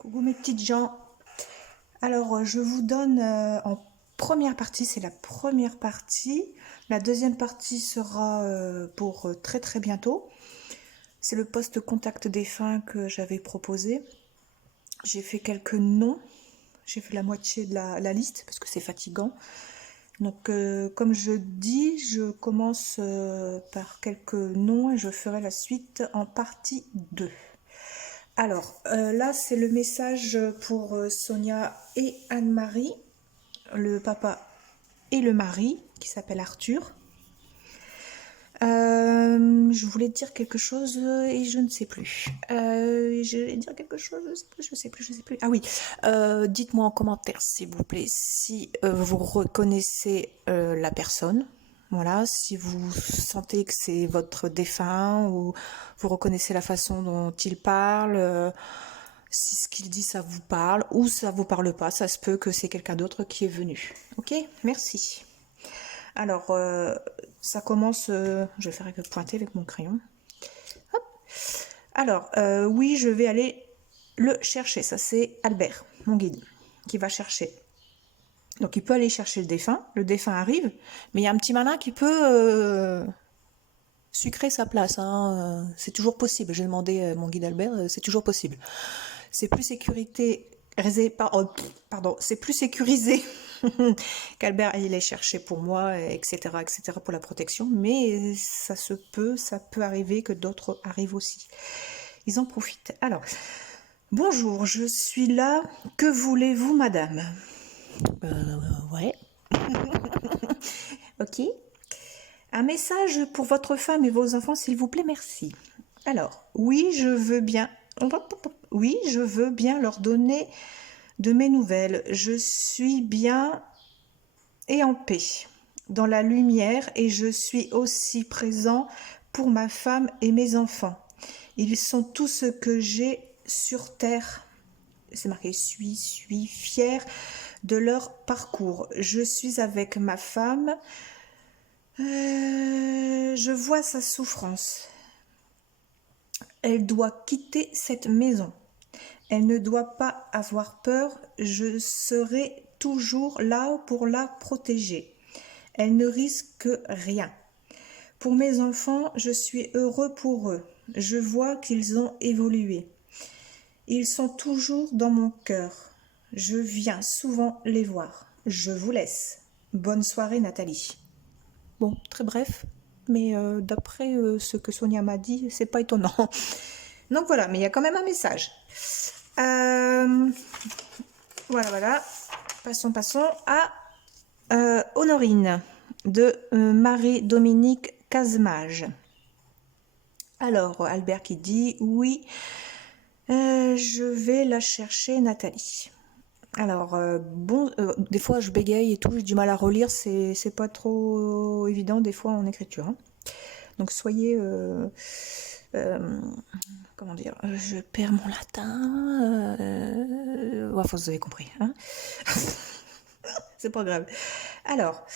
Coucou mes petites gens. Alors, je vous donne en première partie, c'est la première partie. La deuxième partie sera pour très très bientôt. C'est le post contact défunt que j'avais proposé. J'ai fait quelques noms. J'ai fait la moitié de la liste parce que c'est fatigant. Donc, comme je dis, je commence par quelques noms et je ferai la suite en partie 2. Alors, là, c'est le message pour Sonia et Anne-Marie, le papa et le mari, qui s'appelle Arthur. Je voulais dire quelque chose et je ne sais plus. Je voulais dire quelque chose, je sais plus. Ah oui, dites-moi en commentaire, s'il vous plaît, si vous reconnaissez la personne. Voilà, si vous sentez que c'est votre défunt ou vous reconnaissez la façon dont il parle, si ce qu'il dit ça vous parle ou ça vous parle pas, ça se peut que c'est quelqu'un d'autre qui est venu. Ok, merci. Alors, ça commence, je vais faire que pointer avec mon crayon. Hop. Alors, oui, je vais aller le chercher. Ça, c'est Albert, mon guide, qui va chercher. Donc, il peut aller chercher le défunt. Le défunt arrive, mais il y a un petit malin qui peut sucrer sa place. Hein. C'est toujours possible. J'ai demandé à mon guide Albert, c'est toujours possible. C'est plus pardon, c'est plus sécurisé qu'Albert il est cherché pour moi, etc., pour la protection. Mais ça peut arriver que d'autres arrivent aussi. Ils en profitent. Alors, bonjour, je suis là. Que voulez-vous, madame? Ouais. Ok. Un message pour votre femme et vos enfants, s'il vous plaît, merci. Alors, oui, je veux bien. Oui, je veux bien leur donner de mes nouvelles. Je suis bien et en paix, dans la lumière, et je suis aussi présent pour ma femme et mes enfants. Ils sont tout ce que j'ai sur terre. C'est marqué suis fier de leur parcours. Je suis avec ma femme. Je vois sa souffrance. Elle doit quitter cette maison. Elle ne doit pas avoir peur. Je serai toujours là pour la protéger. Elle ne risque rien. Pour mes enfants, je suis heureux pour eux. Je vois qu'ils ont évolué. Ils sont toujours dans mon cœur. Je viens souvent les voir. Je vous laisse. Bonne soirée, Nathalie. Bon, très bref, mais d'après ce que Sonia m'a dit, c'est pas étonnant. Donc voilà, mais il y a quand même un message. Voilà. Passons à Honorine de Marie-Dominique Cazemage. Alors, Albert qui dit oui, je vais la chercher, Nathalie. Alors, des fois je bégaye et tout, j'ai du mal à relire, c'est pas trop évident des fois en écriture. Hein. Donc soyez, comment dire, je perds mon latin, enfin, vous avez compris. Hein. C'est pas grave. Alors,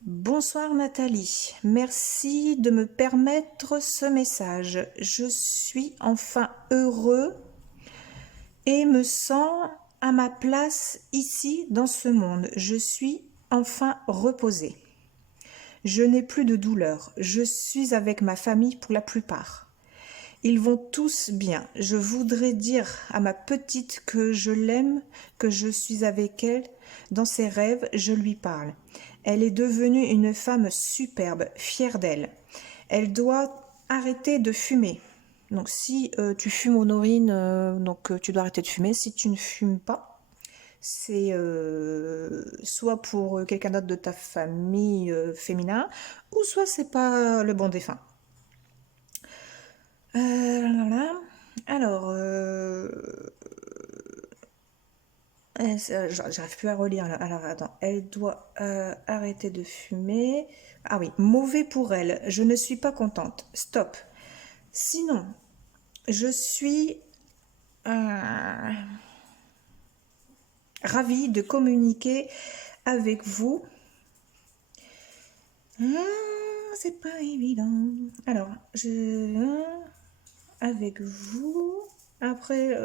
bonsoir Nathalie, merci de me permettre ce message. Je suis enfin heureux et me sens à ma place ici dans ce monde. Je suis enfin reposée. Je n'ai plus de douleur. Je suis avec ma famille pour la plupart. Ils vont tous bien. Je voudrais dire à ma petite que je l'aime, que je suis avec elle. Dans ses rêves, je lui parle. Elle est devenue une femme superbe, fière d'elle. Elle doit arrêter de fumer. Donc si tu fumes, Honorine, tu dois arrêter de fumer. Si tu ne fumes pas, c'est soit pour quelqu'un d'autre de ta famille féminin, ou soit c'est pas le bon défunt. Voilà. Alors, j'arrive plus à relire. Alors, attends. Elle doit arrêter de fumer. Ah oui, mauvais pour elle. Je ne suis pas contente. Stop. Sinon, je suis ravie de communiquer avec vous. C'est pas évident. Alors, avec vous. Après,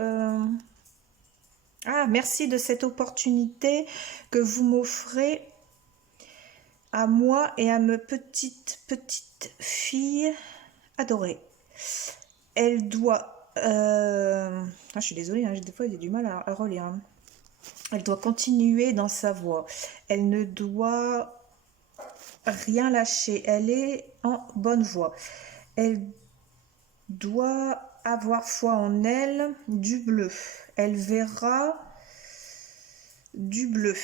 Ah, merci de cette opportunité que vous m'offrez à moi et à ma petite fille adorée. Elle doit... Ah, je suis désolée, hein, des fois j'ai du mal à relire. Hein. Elle doit continuer dans sa voie. Elle ne doit rien lâcher. Elle est en bonne voie. Elle doit avoir foi en elle, du bleu. Elle verra du bleu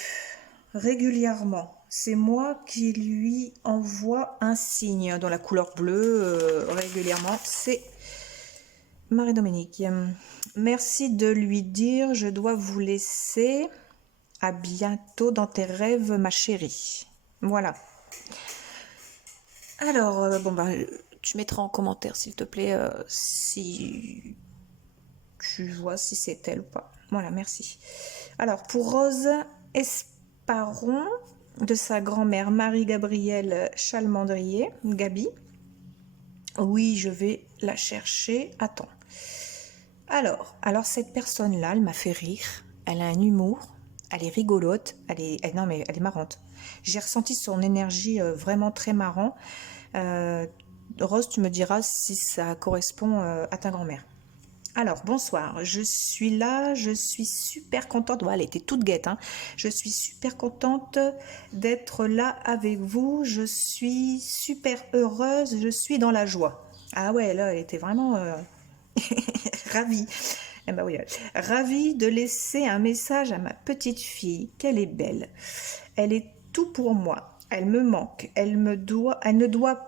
régulièrement. C'est moi qui lui envoie un signe dans la couleur bleue régulièrement. C'est Marie-Dominique. Merci de lui dire, je dois vous laisser. À bientôt dans tes rêves, ma chérie. Voilà. Alors, bon, bah, tu mettras en commentaire, s'il te plaît, si tu vois si c'est elle ou pas. Voilà, merci. Alors, pour Rose Esparon, de sa grand-mère Marie-Gabrielle Chalmandrier, Gabi. Oui, je vais la chercher. Attends. Alors cette personne-là, elle m'a fait rire. Elle a un humour. Elle est rigolote. Non, mais elle est marrante. J'ai ressenti son énergie vraiment très marrant. Rose, tu me diras si ça correspond à ta grand-mère. Alors, bonsoir, je suis là, je suis super contente, elle était toute guette, hein. Je suis super contente d'être là avec vous, je suis super heureuse, je suis dans la joie. Ah ouais, là, elle était vraiment ravie. Eh ben oui, ravie de laisser un message à ma petite fille, qu'elle est belle. Elle est tout pour moi, elle me manque, elle ne doit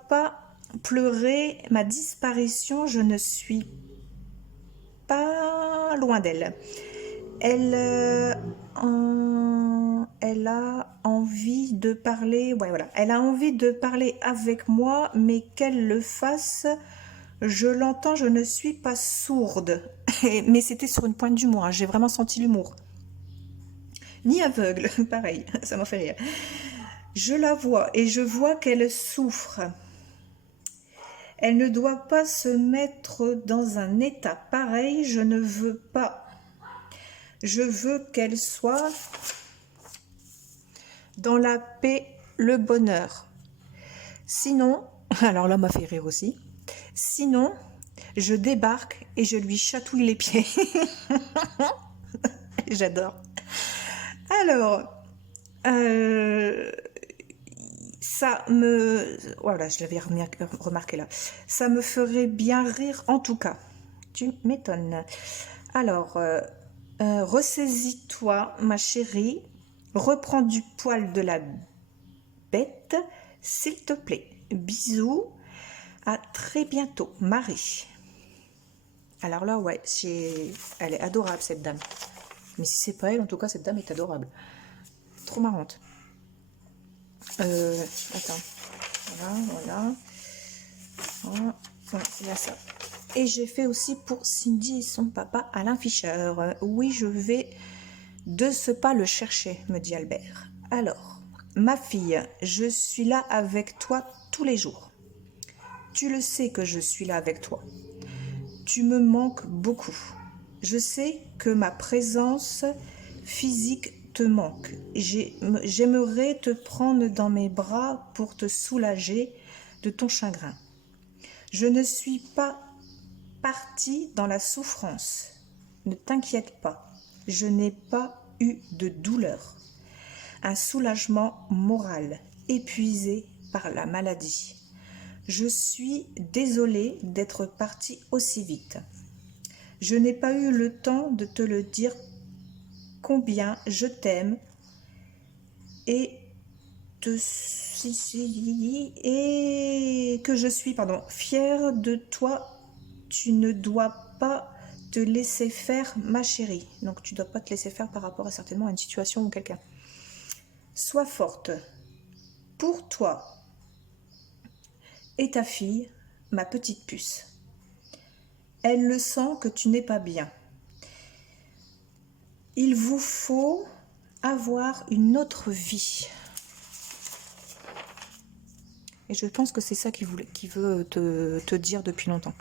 pas pleurer ma disparition, je ne suis pas loin d'elle. Elle a envie de parler, ouais, voilà. Elle a envie de parler avec moi, mais qu'elle le fasse. Je l'entends, je ne suis pas sourde. Mais c'était sur une pointe d'humour, hein. J'ai vraiment senti l'humour. Ni aveugle, pareil, ça m'a fait rire. Je la vois et je vois qu'elle souffre. Elle ne doit pas se mettre dans un état pareil, je ne veux pas. Je veux qu'elle soit dans la paix, le bonheur. Sinon, alors là m'a fait rire aussi, sinon, je débarque et je lui chatouille les pieds. J'adore. Alors, ça me... Voilà, je l'avais remarqué là. Ça me ferait bien rire en tout cas. Tu m'étonnes. Alors, ressaisis-toi, ma chérie. Reprends du poil de la bête, s'il te plaît. Bisous. À très bientôt, Marie. Alors là, ouais, elle est adorable, cette dame. Mais si c'est pas elle, en tout cas, cette dame est adorable. Trop marrante. Attends. Voilà. Voilà, c'est là ça. Et j'ai fait aussi pour Cindy et son papa, Alain Fischer. Oui, je vais de ce pas le chercher, me dit Albert. Alors, ma fille, je suis là avec toi tous les jours. Tu le sais que je suis là avec toi. Tu me manques beaucoup. Je sais que ma présence physique te manque. J'aimerais te prendre dans mes bras pour te soulager de ton chagrin. Je ne suis pas partie dans la souffrance. Ne t'inquiète pas, je n'ai pas eu de douleur. Un soulagement moral, épuisé par la maladie. Je suis désolée d'être partie aussi vite. Je n'ai pas eu le temps de te le dire combien je t'aime et que je suis fière de toi. Tu ne dois pas te laisser faire, ma chérie. Donc tu ne dois pas te laisser faire par rapport à certainement à une situation ou quelqu'un. Sois forte pour toi et ta fille, ma petite puce. Elle le sent que tu n'es pas bien. Il vous faut avoir une autre vie. Et je pense que c'est ça qu'il veut te dire depuis longtemps.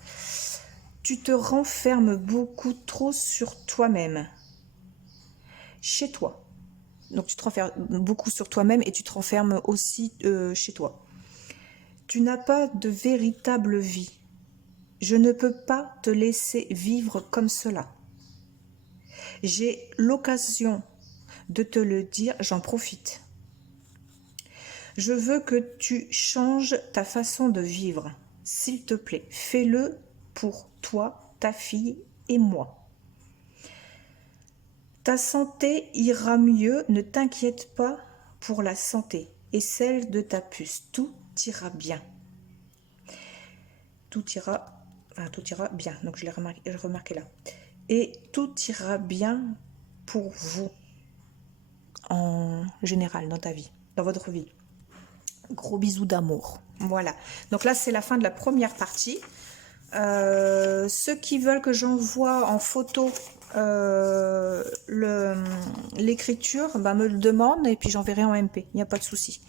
Tu te renfermes beaucoup trop sur toi-même. chez toi. Donc tu te renfermes beaucoup sur toi-même et tu te renfermes aussi chez toi. Tu n'as pas de véritable vie. Je ne peux pas te laisser vivre comme cela. J'ai l'occasion de te le dire, j'en profite. Je veux que tu changes ta façon de vivre. S'il te plaît, fais-le pour toi, ta fille et moi. Ta santé ira mieux, ne t'inquiète pas pour la santé et celle de ta puce. Tout ira bien. Tout ira bien. Donc je l'ai remarqué là. Et tout ira bien pour vous en général dans ta vie, dans votre vie. Gros bisous d'amour. Voilà. Donc là, c'est la fin de la première partie. Ceux qui veulent que j'envoie en photo l'écriture, me le demandent et puis j'enverrai en MP. Il n'y a pas de souci.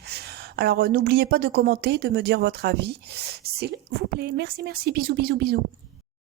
Alors, n'oubliez pas de commenter, de me dire votre avis, s'il vous plaît. Merci, merci. Bisous, bisous, bisous.